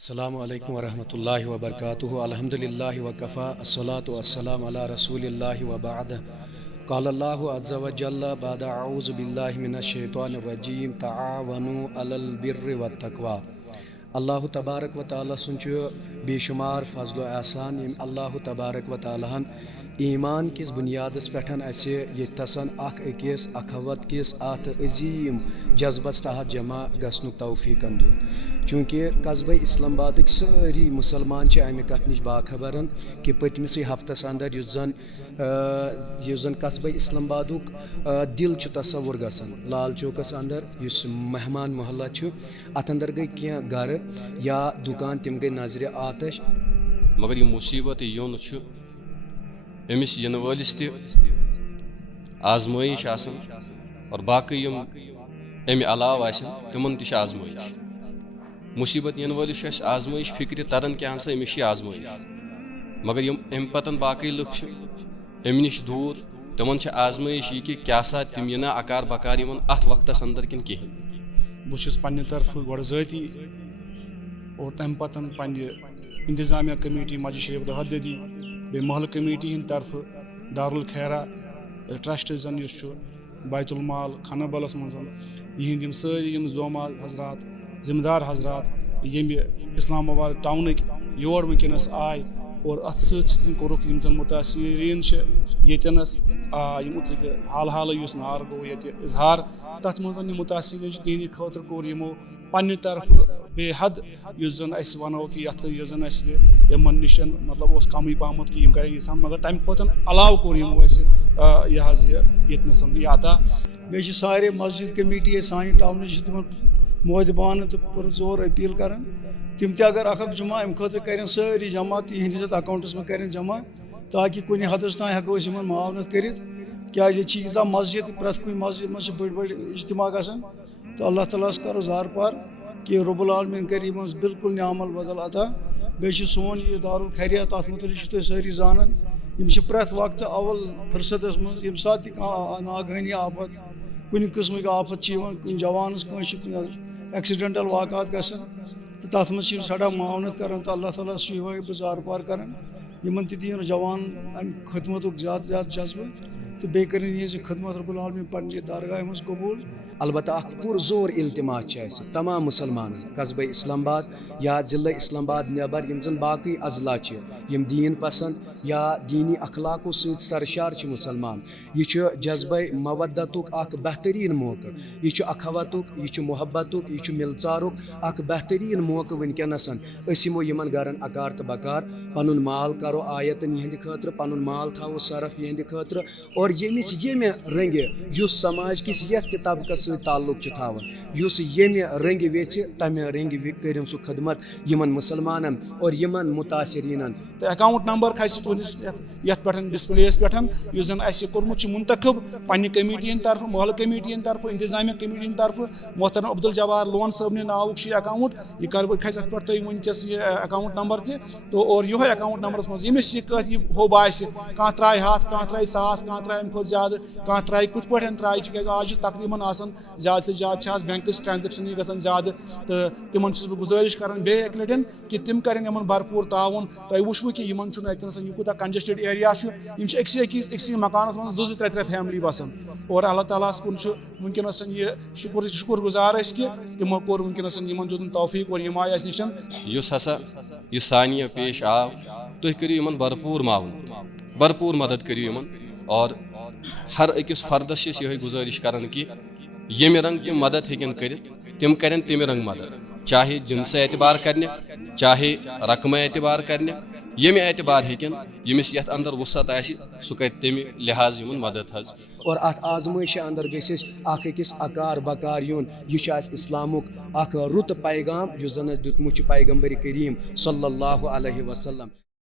السلام علیکم ورحمۃ اللہ وبرکاتہ الحمد للہ وکفا الصلاۃ والسلام علی رسول اللہ وبعد قال اللہ عز وجل بعد اعوذ باللہ من الشیطان الرجیم تعاونوا علی البر والتقوی اللہ تبارک و تعالیٰ سُنٛد چھُ بے شمار فضل و احسان یم اللہ تبارک و تعالیٰ ہن ایمان کس بنیادس پٮ۪ٹھ اسہِ ییٚتھَسن اکھ أکِس اخوت کس اتھ عظیٖم جذبس تحت جمع گژھنُک توفیٖقن دیُت چوٗنٛکہِ قصبے اسلام آبادٕکۍ سٲری مُسلمان چھِ امہِ کتھ نِش باخبرن کہِ پٔتمِسٕے ہفتس انٛدر یُس زن قصبے اسلام آبادُک دِل چھُ تصوُر گژھان لال چوکس انٛدر یُس مہمان محلہ چھُ اتھ انٛدر گٔے کینٛہہ گرٕ یا دُکان تِم گٔے نظرِ آتش مگر یہ مصیبت یُن چھُ أمِس یِنہٕ وٲلِس تہِ آزمٲیش آسان اور باقٕے یِم اَمہِ علاوٕ آسن تِمن تہِ چھِ آزمٲیش مُصیبت یِنہٕ وٲلِس چھُ اَسہِ آزمٲیش فِکرِ تران کہِ ہسا أمِس چھِ آزمٲیش مگر یِم اَمہِ پتن باقٕے لُکھ چھِ اَمہِ نِش دوٗر تِمن چھِ آزمٲیش یہِ کہِ کیٛاہ سا تِم یِنا اکار بکار یِمن اتھ وقتس انٛدر کِنہٕ کِہینۍ بہٕ چھُس پننہِ طرفہٕ گۄڈٕ ذٲتی اور تمہِ پتن پننہِ انتظامیہ کمیٹی مسجد شریف وحدتی بیٚیہِ محلہٕ کمیٹی ہٕنٛدِ طرفہٕ دارالخیرا ٹرسٹ زن یُس چھُ بیت المال کھنہٕ منٛز یِہنٛدۍ یِم سٲری یِم زومال حضرات ذمہٕ دار حضرات ییٚمہِ اسلام آباد ٹاونٕکۍ یور وٕنکیٚنس آے اور اتھ سۭتۍ سۭتۍ کوٚرُکھ یِم زن مُتاثریٖن چھِ ییٚتٮ۪نس یِم اوترٕ حال یُس نار گوٚو ییٚتہِ اظہار تتھ منٛز یِم مُتاثریٖن چھِ تِہنٛدِ خٲطرٕ کوٚر یِمو پننہِ طرفہٕ بے حد یُس زن أسۍ ونو کہِ یُس زن اسہِ یِمن نِش مطلب اوس کمٕے پہمتھ کہِ یِم کرن ییٖژہن مگر تمہِ کھۄتہٕ علاوٕ کوٚر یِمو اسہِ یہِ حظ ییٚتنس یہِ عطا بیٚیہِ چھِ سارے مسجد کمیٹی سانہِ ٹاونٕچ چھِ تِمن مٲدبانہٕ تہٕ پُرزور أپیٖل کران تِم تہِ اگر اکھ جمعہ امہِ خٲطرٕ کرن سٲری جمع تہٕ یِہنٛدِس اتھ اکاونٹس منٛز کرن جمع تاکہِ کُنہِ حدس تام ہٮ۪کو أسۍ یِمن معاونت کٔرِتھ کیٛازِ ییٚتہِ چھِ ییٖژاہ مسجد پرٛٮ۪تھ کُنہِ مسجد منٛز چھِ بٔڑۍ بٔڑۍ اجتماع گژھان تہٕ اللہ تعالیٰ ہس کرو زار پار کہِ رۄب العالمیٖن کرِ یِمن بالکل نعمل بدل عطا بیٚیہِ چھُ سون یہِ دارالخیریا تتھ مُتعلق چھِو تُہۍ سٲری زانان یِم چھِ پرٛٮ۪تھ وقتہٕ اول فرصتس منٛز ییٚمہِ ساتہٕ تہِ کانٛہہ ناگہٲنی آفت کُنہِ قٕسمٕکۍ آفت چھِ یِوان کُنہِ جوانس کٲنٛسہِ چھِ کُنہِ ایکسیڈنٹل واقعات گژھان تہٕ تتھ منٛز چھِ یِم سٮ۪ٹھاہ معاونت کران تہٕ اللہ تعالیٰ ہس چھُ یِہوے بہٕ زار پار کران یِمن تہِ دِیِن جوان امہِ خدمتُک زیادٕ زیادٕ جذبہٕ تہٕ بیٚیہِ کٔرِنۍ یِہنٛز یہِ خدمت رۄب العالمیٖن پننہِ درگاہہِ منٛز قبوٗل البتہ اکھ پُرزور التماس چھِ اسہِ تمام مُسلمانن قصبے اسلام آباد یا ضلعے اسلام آباد نٮ۪بر یِم زن باقٕے اضلاع چھِ یِم دیٖن پسنٛد یا دیٖنی اخلاقو سۭتۍ سرشار چھِ مُسلمان یہِ چھُ جذبے مودتُک اکھ بہتریٖن موقعہٕ یہِ چھُ اخوتُک یہِ چھُ محبتُک یہِ چھُ مِلژارُک اکھ بہتریٖن موقعہٕ وٕنکیٚنس أسۍ یِمو یِمن گرن اکار تہٕ بکار پنُن مال کرو آیتن یِہنٛدِ خٲطرٕ پنُن مال تھاوو صرف یِہنٛدِ خٲطرٕ اور ییٚمِس ییٚمہِ رنگہِ یُس سماج کِس یتھ تہِ طبقس سۭتۍ تعلق چھُ تھاوان یُس ییٚمہِ رنگہِ ویژھِ تمہِ رنگہِ کٔرِن سُہ خدمت یِمن مُسلمانن اور یِمن مُتاثریٖنن تہٕ اکاونٹ نمبر کھسہِ تُہنٛدِس یتھ پٮ۪ٹھ ڈسپلے یس پٮ۪ٹھ یُس زن اسہِ کوٚرمُت چھُ منتخب پننہِ کمیٹی ہٕنٛدِ طرفہٕ محلہٕ کمیٹی ہٕنٛدِ طرفہٕ انتظامیہ کمیٹی ہٕنٛدِ طرفہٕ محترم عبدالجبار لون صٲبنہِ ناوُک چھُ یہِ اکاونٹ یہِ کھسہِ اتھ پٮ۪ٹھ تۄہہِ وٕنکیٚس یہِ اکاونٹ نمبر تہِ تو اور یِہوے اکاونٹ نمبرس منٛز ییٚمِس یہِ کٲتۍ یہِ ہوٚب آسہِ کانٛہہ ترٛایہِ 100 کانٛہہ ترٛایہِ 1000 کانٛہہ ترٛایہِ امہِ کھۄتہٕ زیادٕ کانٛہہ ترٛایہِ کِتھ پٲٹھۍ ترٛایہِ تِکیٛازِ آز چھُ تقریٖبن آسان زیادٕ سے زیادٕ چھِ آز بینکٕچ ٹرانزیکشنٕے گژھان زیادٕ تہٕ تِمن چھُس بہٕ گُزٲرِش کران بیٚیہِ اکہِ لٹہِ کہِ تِم کرن یِمن بھرپوٗر تعاوُن تۄہہِ وٕچھوٕ کہِ یِمن چھُنہٕ اَتٮ۪نس یہِ کوٗتاہ کنجسٹڈ ایریا چھُ یِم چھِ أکسٕے مکانس منٛز 2-2 3-3 فیملی بسان اور اللہ تعالیٰ ہس کُن چھُ وٕنکیٚنس یہِ شُکر گُزار أسۍ کہِ تِمو کوٚر وٕنکیٚنس یِمن دیُتُن توفیٖق اور یِم آیہِ اَسہِ نِش یُس ہسا یہِ سانیہ پیش آو تُہۍ کٔرِو یِمن بھرپوٗر معاونت بھرپوٗر مدد کٔرِو یِمن اور ہر أکِس فردس چھِ أسۍ یِہوے گُزٲرِش کران کہِ ییٚمہِ رنٛگہٕ تِم مدد ہیٚکن کٔرِتھ تِم کرن تَمہِ رنٛگہٕ مدد چاہے جنسہٕ اعتبار کرنہِ چاہے رقمہٕ اعتبار کرنہِ ییٚمہِ اعتبار ہیٚکن ییٚمِس یتھ انٛدر وُسعت آسہِ سُہ کرِ تَمہِ لحاظ یِمن مدد حظ اور اتھ آزمٲیشہِ انٛدر گژھِ أسۍ اکھ أکِس اکار بکار یُن یہِ چھُ اسہِ اسلامُک اکھ رُت پیغام یُس زن اسہِ دیُتمُت چھُ پیغمبرِ کریٖم صلی اللہ علیہ وسلم